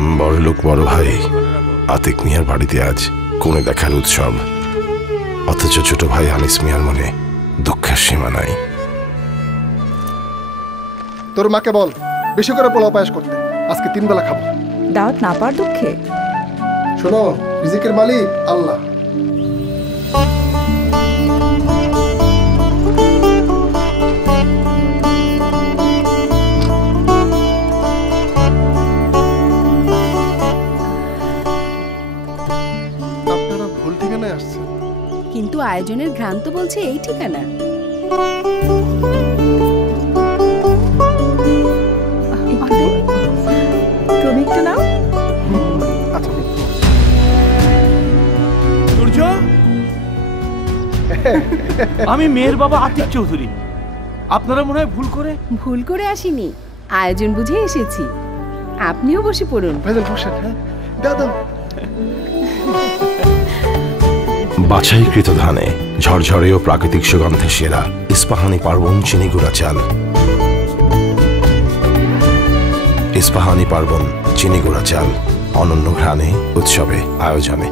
বড়লোক বড় ভাই আতিক মিয়ার বাড়িতে আজ কোণে দেখার উৎসব, অথচ ছোট ভাই আনিস মিয়ার মনে দুঃখের সীমা নাই। তোর মাকে বল বেশি করে পোলাও পায়েস করতে, আজকে 3 বেলা খাবো। দাওয়াত না পার দুঃখে। শোনো, রিজিকের মালিক আল্লাহ। আপনারা ভুল ঠিকানায় আসছেন। কিন্তু আয়োজনের ঘ্রাণ তো বলছে এই ঠিকানা। তুমি একটু নাও। আচ্ছা, সূর্য, আমি মেয়ের বাবা আতিক চৌধুরী। আপনারা মনে হয় ভুল করে আসিনি, আয়োজন বুঝে এসেছি। আপনিও বসে পড়ুন। ভাইজান বসেন। হ্যাঁ, দাও দাও। বাছাইকৃত ধানে ঝরঝরে ও প্রাকৃতিক সুগন্ধে সেরা ইস্পাহানি পার্বণ চিনি গুঁড়া চাল। ইস্পাহানি পার্বণ চিনি গুঁড়া চাল, অনন্য ঘ্রাণে, উৎসবে, আয়োজনে।